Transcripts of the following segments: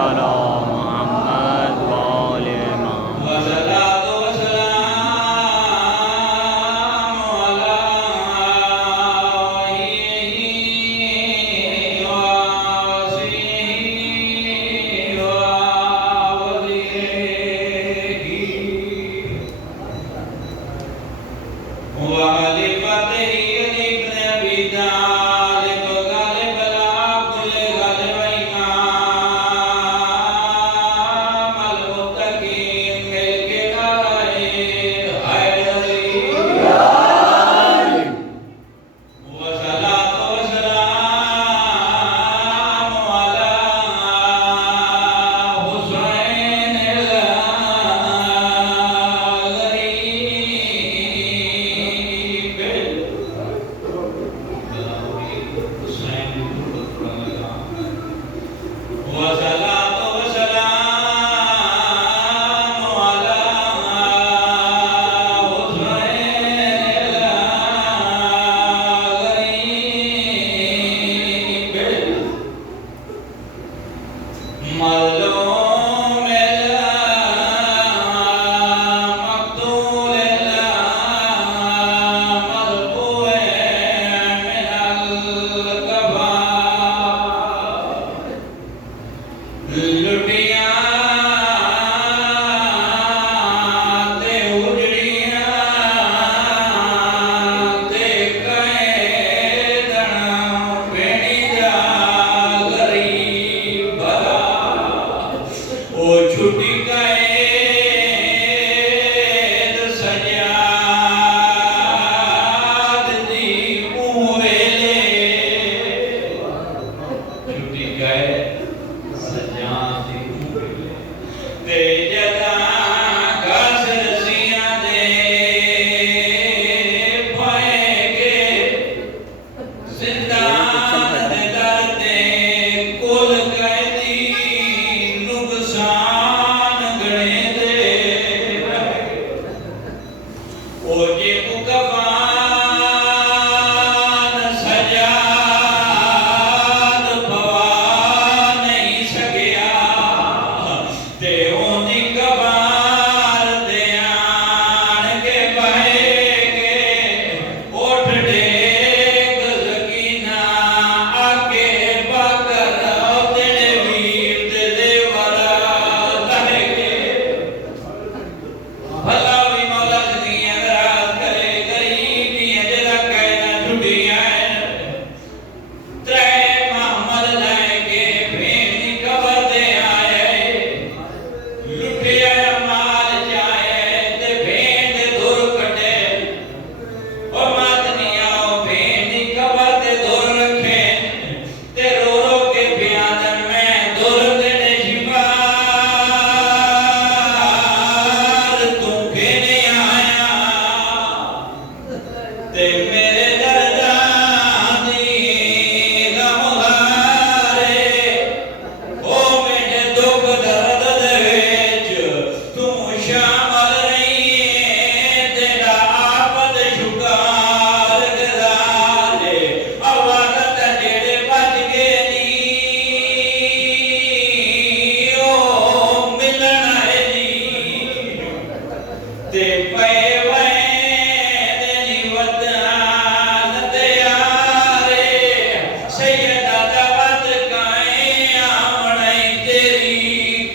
علی محمد و آل محمد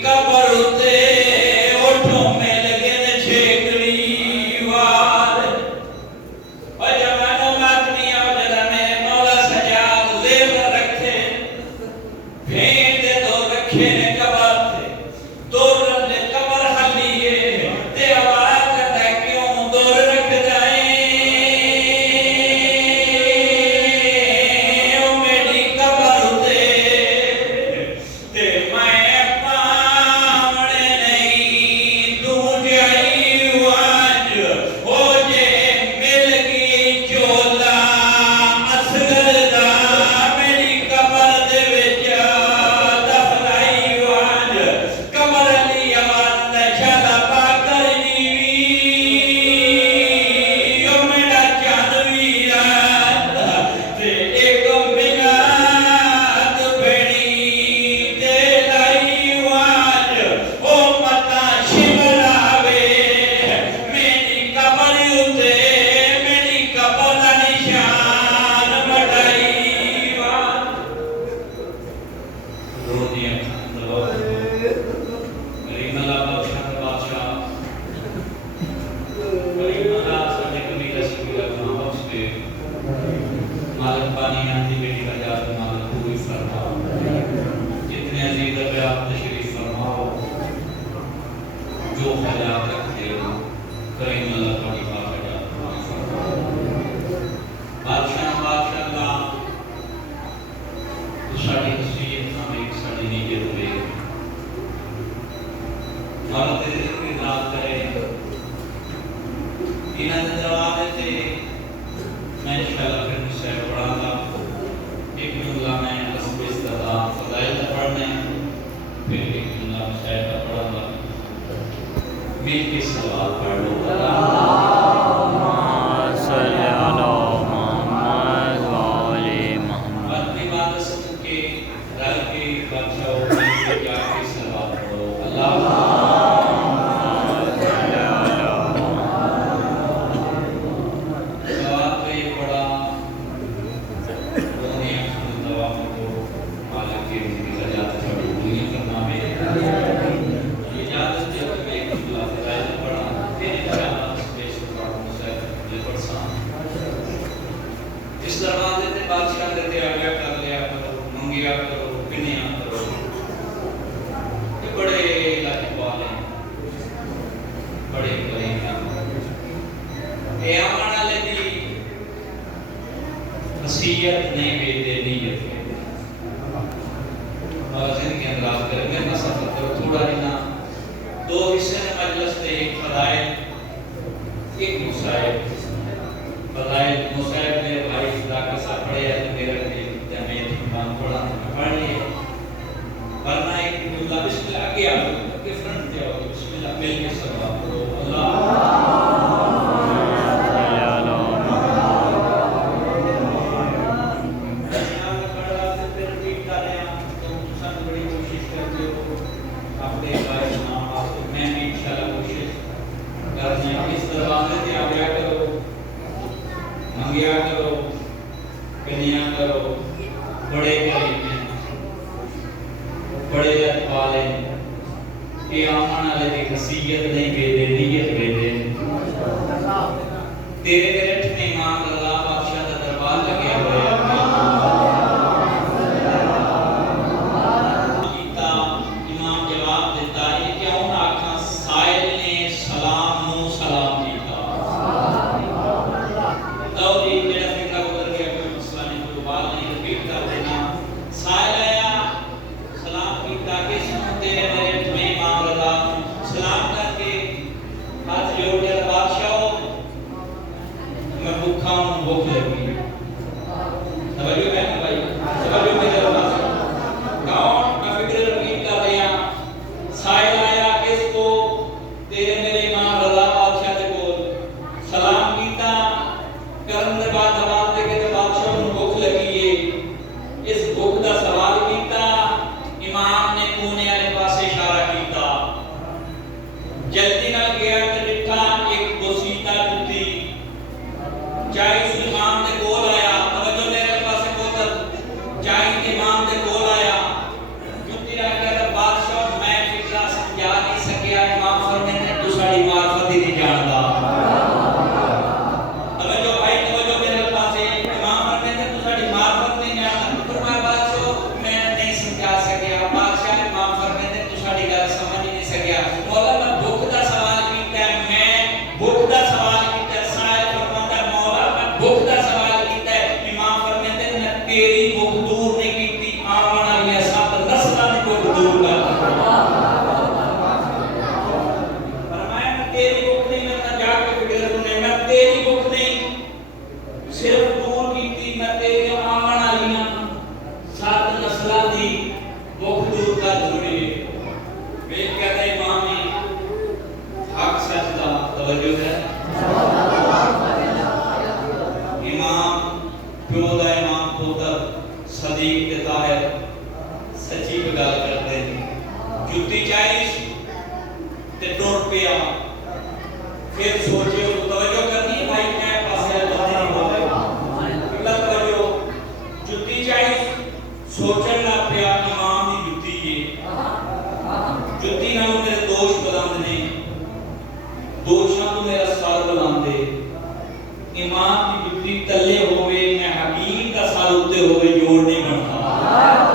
کب یاد رکھتے ہو کریم اللہ پاک بادشاہ بادشاہ اللہ ساری حسیت ہمیں ساری نیت ہوئے اور تیرے دل کی رات کرے انہاں دروازے سے میں انشاءاللہ پھر مجھ پڑھا گا ایک جملہ میں حسب استطاعت فضائل پڑھنے پھر ایک جملہ میں پڑھا گا مل کے سوال پڑھ لو اللہم صلی علی محمد و آل محمد اپنی بات سن کے رل کے بادشاہوں میں جا کے سوال پڑھو اللہ اس دروازے سے بادشاہ دیتے آگیا کر لیا کرو منگیا کرو پنیا کرو یہ بڑے علاقے والے بڑے کریم اے آمن والے دی نصیحت نہیں بیتے نیت اور زندگی کے اندر آپ کریں گے سفر کرو تھوڑا دینا دو حصے میں مجلس دے ایک فضائل ایک مصائب فضائل مصائب میں بھائی خدا کے ساتھ پڑھے ہیں تو میرا دل جمعیت امام پڑھا پڑھ لیے ورنہ ایک جملہ بسم اللہ آگے آگے کہ فرنٹ دیا ہوگا بسم اللہ مل کے سواب کرو اللہ منگیا کرو کنیا کرو بڑے کریم بڑے رت والے کہ آمن والے دی حسیت نہیں بے نیت بے تیرے بیٹھ میں امام اللہ بادشاہ دا دربار لگیا ہوا امام جواب دیتا ہے کیوں نہ آکھاں سائل نے سلام نو سلام کیتا دوری جڑا فکر گزر گیا کوئی مسئلہ نہیں کوئی بات نہیں رپیٹ کر دینا سائل آیا سلام کیتا کہ سن تیرے میرے میں امام اللہ سلام کر کے ہاتھ جوڑ کے بادشاہ میں بھوکا ہوں بھوک لگی توجہ ہے نا بھائی توجہ میرے پاس کون میں فکر رپیٹ کر دیا سائل آیا کس کو تیرے میرے امام رضا بادشاہ دے کو سلام کیتا کرن دے بعد آواز دے کے بادشاہ نوں بھوک لگی ہے اس بھوک دا سوال کیتا امام نے کونے والے پاسے اشارہ کیتا جلدی نال گیا تے ڈٹھا ایک بوسیتا جُتی چاہے اس امام دے کول آیا توجہ میرے پاسے کوتر چاہے امام دے کول آیا جُتی رہ کے بادشاہ میں فکر سمجھا نہیں سکیا امام فرماتے ہیں تو ساری معرفت ہی نہیں جاندا سچی گل کرتے ہیں جُتی چاہیے تے ٹر پیا پھر سوچے توجہ کرنی بھائی میں پاسے نہیں ہو رہا توجہ جُتی چاہیے سوچن لگ پیا امام دی جُتی ہے جُتی نال میرے دوش بلند نے دوشاں تو میرا سر بلند ہے امام دی جُتی تلے ہوئے میں حکیم دا سر اُتے ہوئے جوڑ نہیں بنتا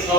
100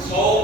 100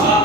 7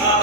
7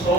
100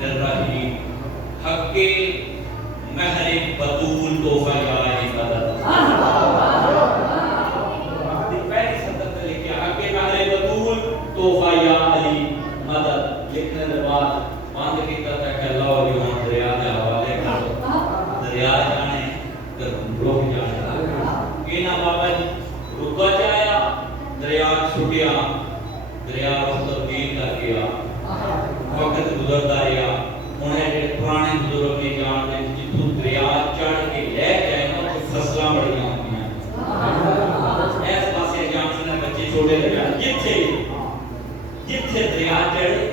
الرحيم حق مہر بطول تحفہ جائے مدد پہلی سطر پہ لکھا حق مہر بطول تحفہ یا علی مدد لکھنے کے بعد باندھ کی کہتا کہ اللہ علیہ وسلم دریا کے حوالے کرو دریا جانے روح جانے کینا بابا جی رکا جایا دریا چھٹیا دریا روح تبدیل کر گیا وقت گزرتا رہا انہیں پرانے بزرگ نے جان دے جتوں دریا چڑھ کے لے گئے نا تو فصلاں بڑیاں ہوندیاں اس پاسے جان سے بچے چھوٹے لے جان جتھے دریا چڑھے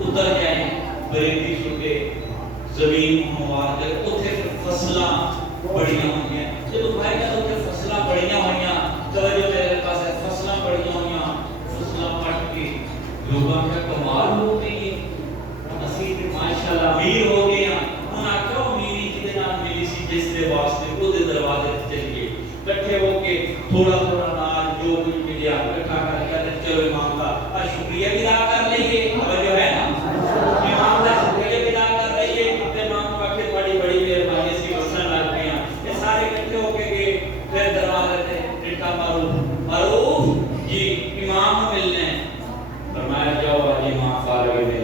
اتر جائے بریندی چھوٹے زمین ہموار جائے اتھے فصلاں بڑیاں ہوندیاں جب بھائی کا اتھے فصلاں بڑیاں ہوئیاں توجہ میرے پاس فصلاں بڑیاں ہوئیاں فصلاں پٹ کے لوگاں کا کمال ہو گئی ماشاءاللہ امیر ہو گیا انہاں کیوں میری جدے نال ملی سی جس دے واسطے او دے دروازے تے چلیے اکٹھے ہو کے تھوڑا تھوڑا نال جو کچھ ملیا اکٹھا کر کے چلو امام کا شکریہ ادا کر لئیے توجہ ہے نا امام کا شکریہ ادا کر لئیے امام کا کہ بڑی بڑی مہربانی سی وسن لگ گیا یہ سارے اکٹھے ہو کے گئے پھر دروازے تے ڈٹا معروف جی امام ملنے فرمایا جاؤ اج امام فارغ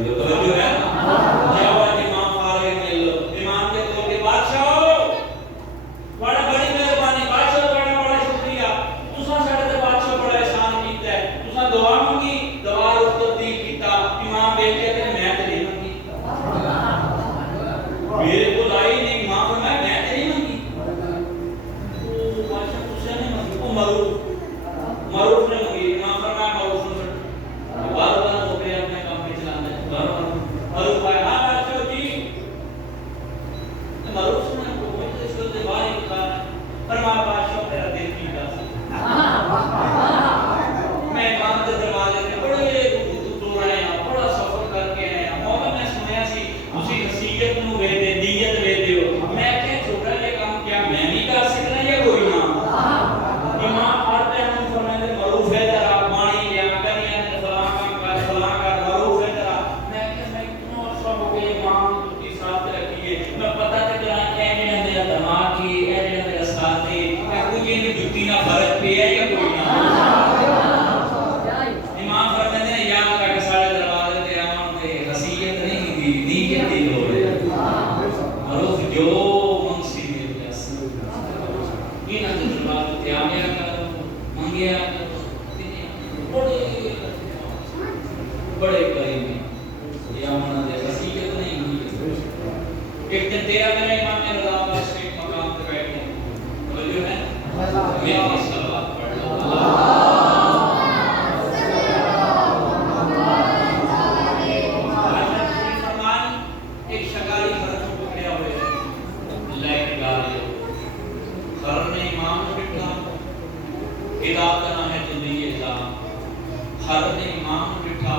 بڑے کریمی یہ امانت ہے وصیت نہیں ہوئی ایک دن تیرا میرا امام رضا بخش کے مقام پہ بیٹھے توجہ ہے میری صلوات پڑھ لو ایک شکاری خرن کو پکڑیا ہوئے لے کے گا لے خرن نے امام کو بٹھا کتاب کا نام ہے تنبیہ الزام خرن نے امام کو بٹھا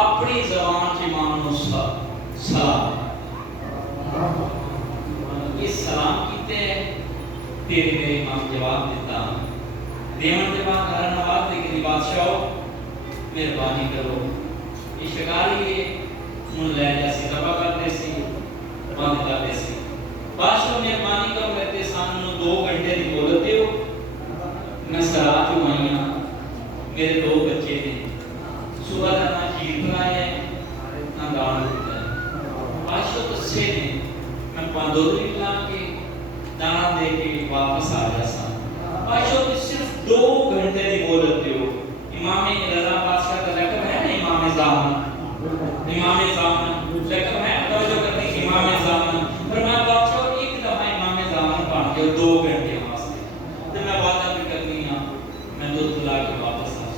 اپنی زبان سے امام نو سلام اس سلام کیتے تیرے میرے امام جواب دیتا دیمن کے بعد خرن نواز دے کہ بادشاہ مہربانی کرو یہ شکاری ہے من لے جیسی دبا کرتے سی بند کرتے سی بادشاہ مہربانی کرو میرے سامنے 2 گھنٹے دی مہلت دیو میں سرا چوں آئی ہاں میرے 2 بچے نے صبح کا نہ کھیر بنایا ہے نہ دال دیتا ہے بادشاہ تو سے نے میں 5 دودھ لا کے دانا دے کے واپس آ جا سا بادشاہ تو صرف 2 گھنٹے دی مہلت دیو امام رضا بادشاہ کا لقب ہے نا امام زمان لیکن میں توجہ کرتی امام زمان فرمایا بادشاہ ایک دفعہ امام زمان بن گیا 2 گھنٹے واسطے تے میں وعدہ بھی کرنی ہاں میں دودھ پلا کے واپس آ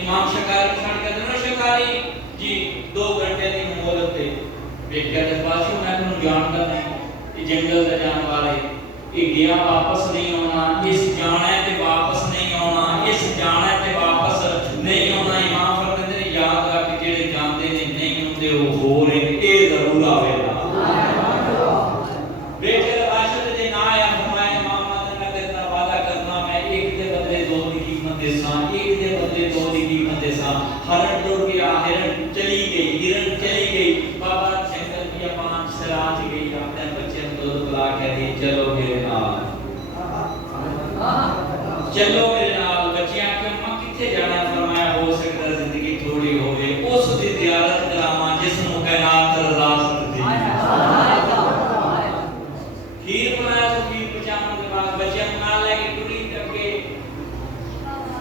امام شکاری چھڑ کے دنوں شکاری جی 2 گھنٹے دی مہلت تے ویکھیا تے بادشاہ میں تانوں جاندا نہیں کہ جنگل دا جان والے یہ گیا واپس نہیں آنا اس جانا ہے تے واپس نہیں آنا اس جانا ہے تے واپس نہیں آنا امام فرماتے ہیں یاد رکھ کے جڑے جاندے نے نہیں ہوندے وہ ہو رہے اے ضرور آوے گا بیٹے عاشق دے نہ آیا فرمایا امام نے میں تیرا وعدہ کرنا میں ایک دے بدلے 2 دی قیمت دے ساں ایک دے بدلے 2 دی قیمت دے ساں ہرن ٹر گیا ہرن چلی گئی بابا جنگل کی اپان سراج گئی اپنے بچے کو دودھ پلا کے دی چلو میرے نال بچیاں کہ ماں کتے جانا فرمایا ہو سکتا زندگی تھوڑی ہوئے اس دی زیارت کراما جس نو کائنات راست دی کھیر بنایا تو کھیر پچاون کے بعد بچیاں بنا لے کے ٹوری تک کے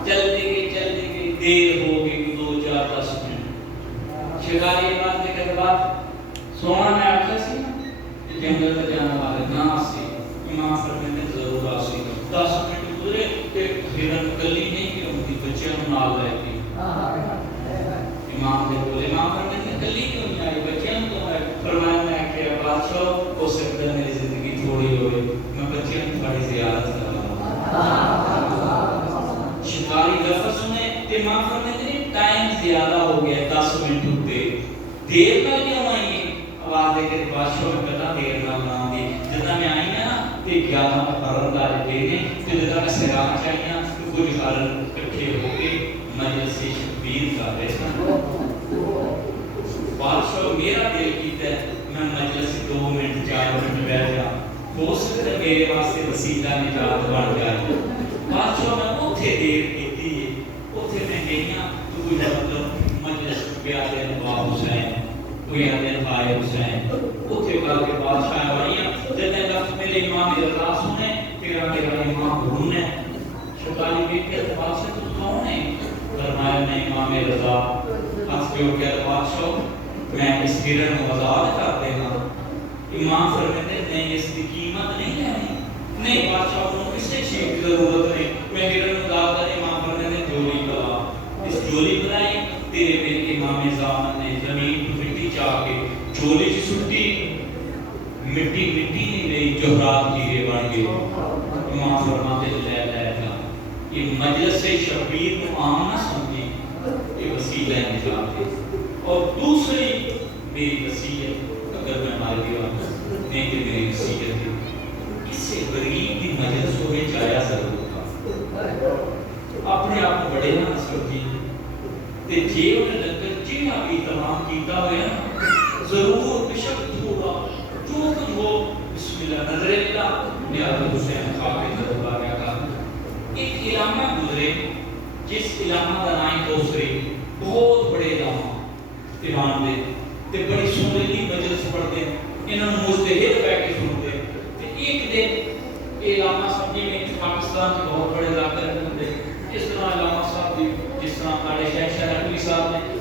چلتی گئی دیر ہو گئی 2-4-10 منٹ شکاری بات کے بعد سونا میں آکھا سی جنگل میں جانا والے نہ سی امام فرماتے ہیں ضرور آسی 10 منٹ گزرے کہ ہرن کلی نہیں کہ ان کی بچیاں نال لے کے امام نے بولے امام فرماتے ہیں کلی کیوں نہیں آئی بچیاں تو ہے فرمایا میں کہ بادشاہ ہو سکتا ہے میری زندگی تھوڑی ہوئے میں بچیاں تھوڑی زیارت کر شکاری لفظ سنے امام فرماتے ہیں ٹائم زیادہ ہو گیا 10 منٹ ہوتے دیر کر کیوں آئی آواز دے کے بادشاہ میں پتا دیر نہ بنا دی جتنا میں آئی ہیں نا کہ 11 پرندار دینے کہ جتنا میں سیران چاہیے کہ کچھ خارن کٹھے ہو کے مجلس شبیر کا بیسا بادشاہ میرا دل کیتا ہے میں مجلس 2 منٹ 4 منٹ بیٹھ جا ہو سکتا ہے میرے واسطے وسیلہ نجات بن جائے بادشاہ میں اوتھے دیر کیتی ہے اوتھے میں گئیاں تو کوئی مطلب مجلس گیا دے نواب حسین کوئی آدھے بھائی حسین اوتھے کر کے بادشاہ بڑھیاں جب میں لفظ میرے امام رضا سنے پھر میرا امام گھوم ہے شکاری بیٹھ کے بادشاہ تو کون ہے فرمایا میں امام رضا ہاتھ پہ اٹھ گیا بادشاہ میں اس ہرن کو آزاد کر دینا امام فرماتے ہیں نہیں اس کی قیمت نہیں لینی نہیں بادشاہ کو کسی چیز کی ضرورت نہیں میں ہرن کو آزاد کر امام فرماتے ہیں جولی بنا اس جولی بنائی تیرے میرے امام زمان نے زمین کو مٹی چاہ کے جولی چی سٹی مٹی نہیں رہی جوہرات ہیرے بن گئے امام فرماتے ہیں لے جا یہ مجلس شبیر کو عام نہ سمجھی یہ وسیلہ نجات ہے اور دوسری میری وصیت اگر میں مار گیا نہیں کہ میری وصیت ہے اس سے غریب کی مجلس ہوئے جایا ضرور تھا اپنے آپ کو بڑے نہ سمجھی تے جے انہیں لگتا جینا بھی تمام کیتا ہوئے ضرور بشک تھوڑا جو کچھ ہو بسم اللہ نظر اللہ نیاز حسین خاک ضرور آگیا تھا ایک علامہ گزرے جس علامہ کا نام دوسری بہت بڑے علامہ ایمان دے تے بڑی سنیلی مجلس پڑھتے انہوں نے مجتہد بیٹھ کے سنتے تے ایک دن علامہ سمجھی میں پاکستان کے بہت بڑے علاقے رکھتے اس طرح علامہ صاحب جس طرح کاڑے شہر شہر علی صاحب نے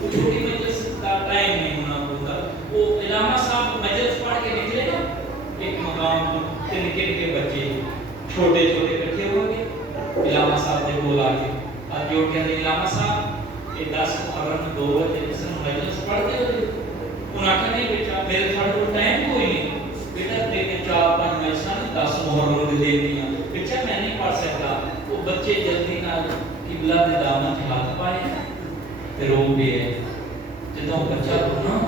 چھوٹے چھوٹے کٹھے ہو گئے علامہ صاحب دے کول آ کے اج جو کہندے علامہ صاحب یہ 10 محرم 2 بجے جسن مجلس پڑھتے ہو انہاں کہ نہیں بیٹا میرے تھوڑا ٹائم کوئی نہیں بیٹا تیرے 4-5 مجلساں 10 محرم دے دینی بیٹا میں نہیں پڑھ سکتا وہ بچے جلدی نال قبلہ دے دامن چ ہاتھ پائے تے رو پئے جدوں بچہ رونا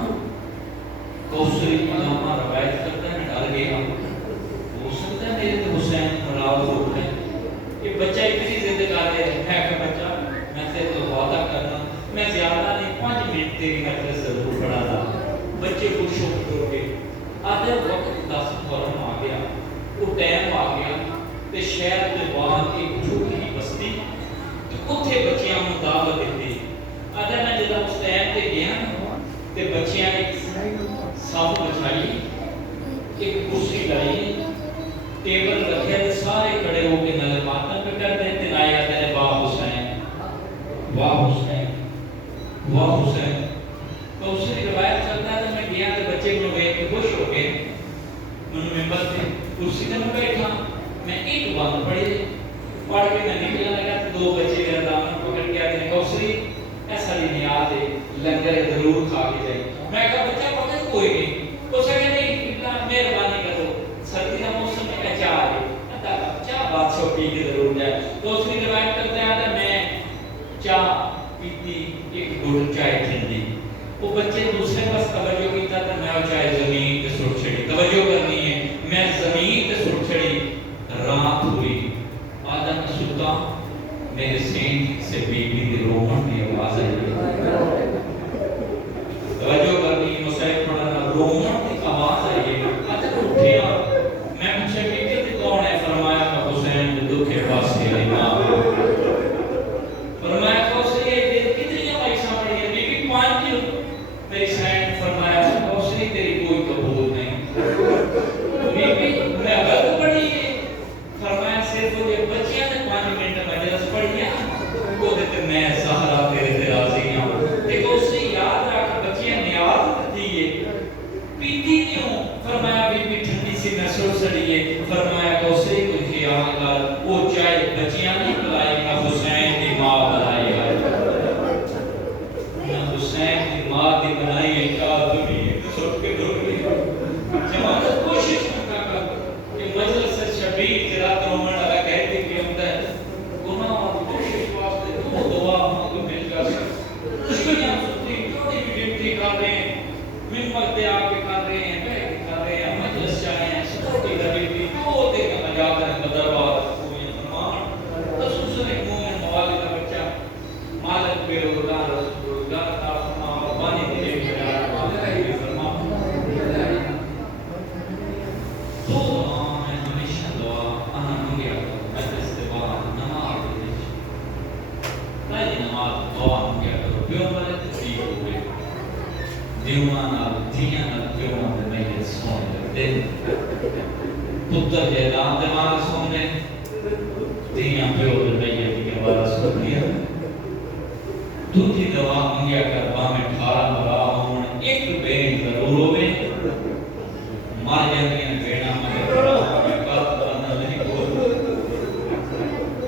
کوثری علامہ روایت کرتا ہے ڈر گیا ہو سکتا ہے میرے تے حسین ناراض ہو گئے یہ بچہ اتنی ضد کر رہا ہے کہ بچہ میں تیرے تو وعدہ کرنا میں زیادہ نہیں 5 منٹ تیری مجلس ضرور پڑھا تھا بچے خوش ہو گئے آدھے وقت 10 محرم آ گیا وہ ٹائم آ گیا تے شہر کے باہر ایک چھوٹی بستی تو اتنے بچیاں کو دعوت دیتی آدھے میں جب اس ٹائم تے گیا تے بچیاں نے صاف بچائی ایک کرسی لائی ٹیبل رکھے تے سارے کھڑے ہو کے نال باتاں پہ کر دے تے نائے آتے نے واہ حسین واہ حسین واہ حسین تو اس کی روایت چلتا ہے میں گیا تے بچے کو دیکھ کے خوش ہو گئے میں ممبر تے کرسی تے میں بیٹھا میں ایک بات پڑھ کے میں نکلنے لگا تے 2 بچے میرا دامن پکڑ کے آتے ہیں کوثری ایسا بھی نیاز ہے لنگر ضرور کھا کے جائے میں کہا بچہ پکڑ کوئی نہیں وہ سکے نہیں اتنا مہربانی کرو سردی کا موسم میں کیا چاہ ہے چاہ بات سو پی کے ضرور جائے تو اس کی روایت کرتے آتا میں چاہ پیتی ایک گھڑ چائے ٹھنڈی وہ بچے دوسرے پاس توجہ کیتا تھا میں وہ چائے زمین پہ سٹ چھڑی توجہ کرنی ہے میں زمین پہ سٹ چھڑی رات ہوئی آدم ستا میرے سینٹ سے بی بی دی رومن کی آواز آئی توجہ کرنی مسائل پڑھنا رومن کی آواز آئی آدم اٹھیا میں پوچھا بی بی کون ہے فرمایا کہ حسین دکھ کے پاس سے امام فرمایا کوثری یہ کتنی پیسہ پڑی ہے بی بی 5 کلو میری سائن فرمایا کوثری تیری کوئی قبول نہیں بی بی میں غلط پڑھی ہے فرمایا صرف وہ بچیاں نے 5 منٹ مجلس پڑھی ہے وہ دیتے میں سہارا تیرے تے راضی ہوں دیکھو اس سے یاد رکھ بچیاں نیاز کرتی ہے پیتی نہیں ہوں فرمایا بی بی ٹھنڈی سی محسوس کری ہے فرمایا کوثری کو خیال کر وہ چائے بچیاں نہیں پلائی نہ حسین کی ماں بنائی ہے نہ حسین کی ماں دی بنائی ہے کیا دنیا سوچ کے دور گئی جماعت کوشش کرتا کر کہ مجلس سے شبیر تیرا رومن لگا کہتے کہ ہم ہے گناہ اور کوشش واسطے تو دعا ہم کو مل جائے مشکلیاں سنتی تھوڑی بھی گنتی کر رہے ہیں من وقت آ کے کر رہے ہیں بیٹھ کر رہے ہیں مجلس چاہے ہیں سٹوٹی کری بھی جو دے کا مجاب ہے بدربار کوئی فرمان خصوصاً ایک مومن موالے کا بچہ مالک بے روزگار روزگار کا فرمان اور بانی دے بچار مالک بے فرمان تو میں ہمیشہ دعا انا منگیا مجلس کے بعد نماز پہلی نماز دعا منگیا کرو پیوں والے تصدیق ہو گئے دیوانا دیانا دیوانا دے میلے سونے دے پتر جیدان دے مارا سونے دیاں پیو دے میلے دیاں مارا سونے دوسری دعا منگیا کر بامیں 18 مرا ہون ایک بین ضرور ہوئے مار جانیاں بینا مگر برا میں قاتل آنا نہیں بول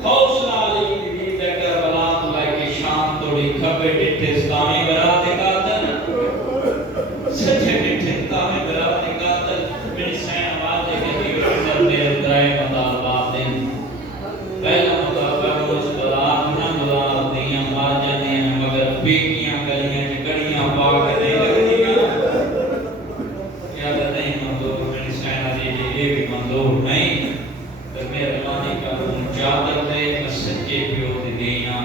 حوصلہ علی کی بھی دیکھر بلات لائے کی شان توڑی کھپے ڈٹھے اسلامی برات قاتل سچے ڈٹھے اسلامی برات قاتل میری سین آواز ہے کہ دیگر اندر دیر درائے مطالبات دیں پہلا مطالبہ روز برات نہ برات دیاں مار جانیاں مگر پیکیاں گلیاں جکڑیاں پاک نہیں لگنیاں یاد نہیں منظور میری سین علی یہ بھی منظور نہیں تو میرے مانی کا روم چادر دے سچے پیو دی دیاں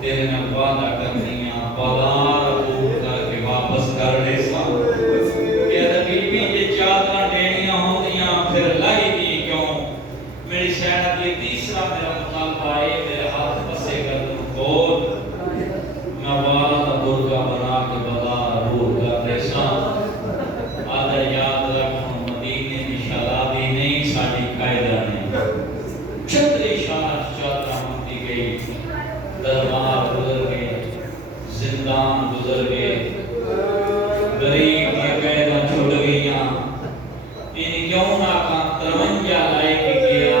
تیرے نال وعدہ کرنیاں بازار دور کر کے واپس کر دے سا کہ بی بی یہ چادر دینیاں ہوندیاں پھر لائی دی کیوں میری شاید یہ تیسرا میرا مطالبہ ہے میرے ہاتھ پسے کر دوں کھول میں والدہ درگا بنا کے بازار دور کر دے سا آدھر یاد رکھوں مدینے کی شادی نہیں ساڑی قائدہ نہیں چھتری شاہ چادرہ ہوتی گئی دربار گزر گئے زندان گزر گئے غریب کی قیدہ چھوڑ گئیاں انہیں کیوں نہ کھا 53 لائے کے گیا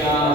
4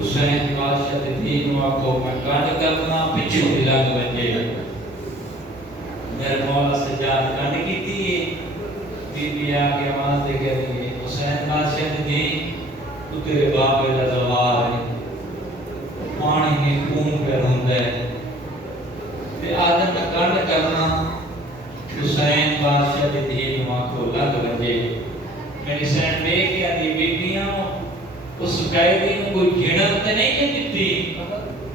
حسین بادشاہ دے دین واکو میں کنڈ کرنا پچھو بھی لگ بنجے میرے مولا سجاد کنڈ کی تھی بی بی آگے آواز دے کہہ دیئے حسین بادشاہ دے دین تو تیرے بابے دا دوار ہے پانی میں خون پہ رہندا ہے تے آدم میں کنڈ کرنا حسین بادشاہ دے دین واکو لگ بنجے میری سین بے کیا دی بیبیاں اس قیدی نے کوئی جھڑک تے نہیں دیتی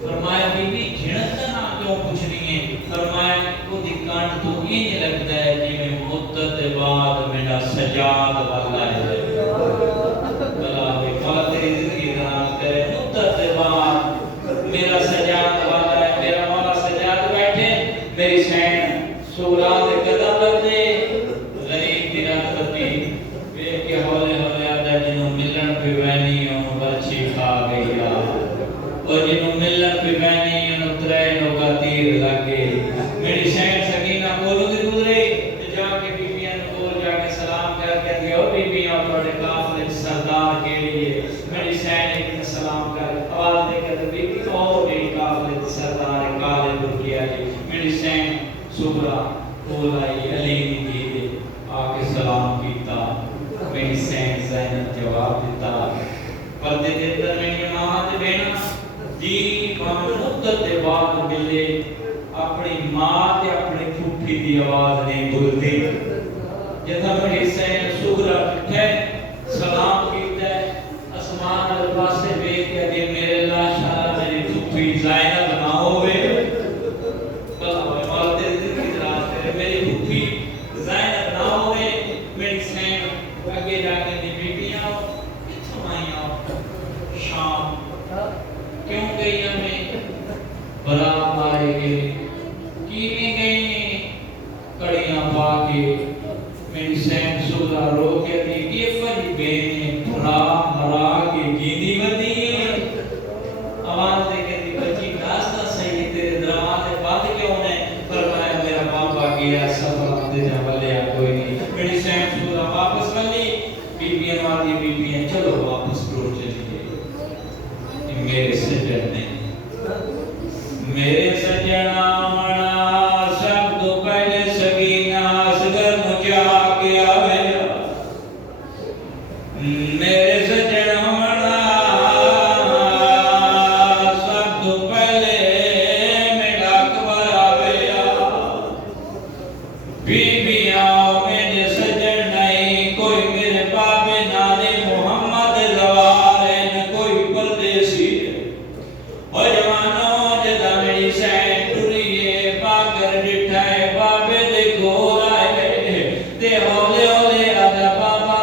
فرمایا بی بی جھڑک کا نام کیوں پوچھنی ہے فرمایا وہ دی کان تو یہ لگتا ہے جی میں مدت بعد میرا سجاد والا ہے بلا بے مولا تیری زندگی رام کرے مدت بعد میرا سجاد والا ہے میرا مولا سجاد بیٹھے میری سین سورا دے قدم لگتے غریب دی رات رتی بے کے ہولے ہولے آدھا جنہوں ملن پہ وینی ہوں برچی کھا گیا اور جنہوں ملن پہ وینی ہوں ترینوں کا تیر لگے میری شہر سکینہ بولو دی گزرے جا کے بیبیاں بول جا کے سلام کر کے دیا اور بیبیاں توڑے کافلے سردار کے لیے میری شہر ایک سلام کر آواز دے کے بیبی اور میری کافلے سردار کالے پر کیا میری شہر سبرا بولائی علی دی آکے سلام کیتا میری سین زینب جواب دیتا پردے دیتا میری ماں تے بینا جی پانے مدت دے بعد ملے اپنی ماں تے اپنی پھوپھی دی آواز نہیں بھولتی جتا میری سین سغرا کٹھے سلام کیتا ہے اسمان الپاسے بے کیا دے میرے اللہ شاہ میری پھوپھی زینب نہ ہوئے بلا ہوئے مولا تیرے دل کی دراز کرے میری پھوپھی زینب نہ ہوئے میری سین اگے جا کے دی بیٹیاں کتھوں آئیاں شام کیوں گئی ہمیں برات مارے گئے کیویں گئی کڑیاں پا کے میری سین سودا رو کے دی یہ فری بین بھرا مرا کے جیندی بدی آواز دے کے دی بچی ناستا صحیح تیرے دروازے بند کیوں نے فرمایا میرا بابا گیا سفر دے جا ولیا کوئی نہیں میری سین سودا واپس ملی بیبیاں ماری بیبیاں چلو واپس روٹ چلیے میرے سجن نے میرے سجنا منا سب تو پہلے سگینہ سگر مجھا کے آوے میرے سجنا منا سب تو پہلے میرا اکبر آوے بیبیاں میرے سجن نہیں کوئی میرے بابے نانے محمد زوارن کوئی پردیسی اور جوانوں جدا میری سین ٹوریے پاکر ڈٹھائے بابے دے گھول آئے دے ہولے ہولے آدھا بابا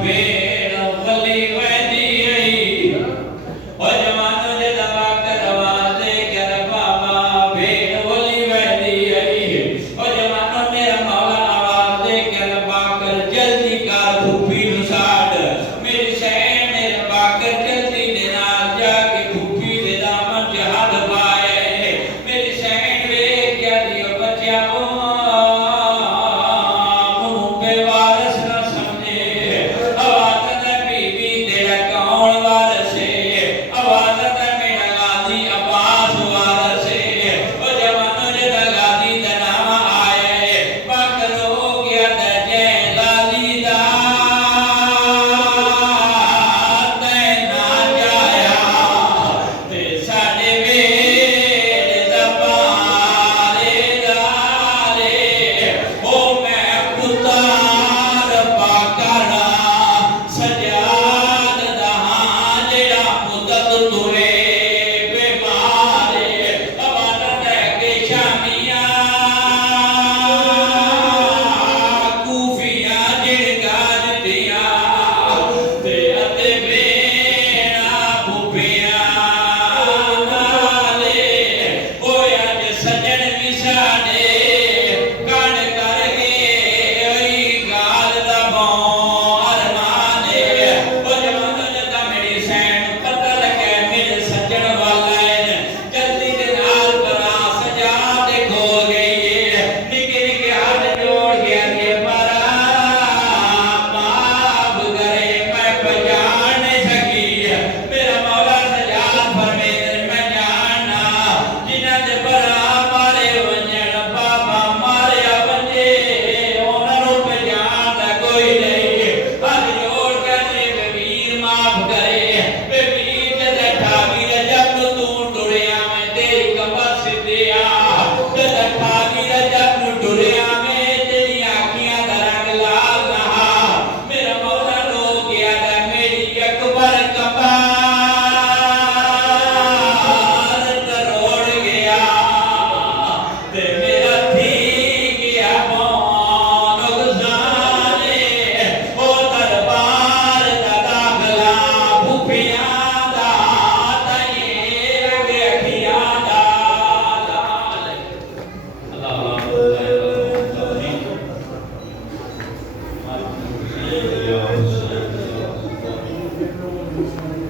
بین ولی ویدی آئی اور جوانوں جدا پاکر آواز دے کر بابا بین ولی ویدی آئی اور جوانوں میرا مولا آواز دے کر پاکر جلدی کار بھوپی نساڑ میری سین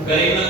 Karena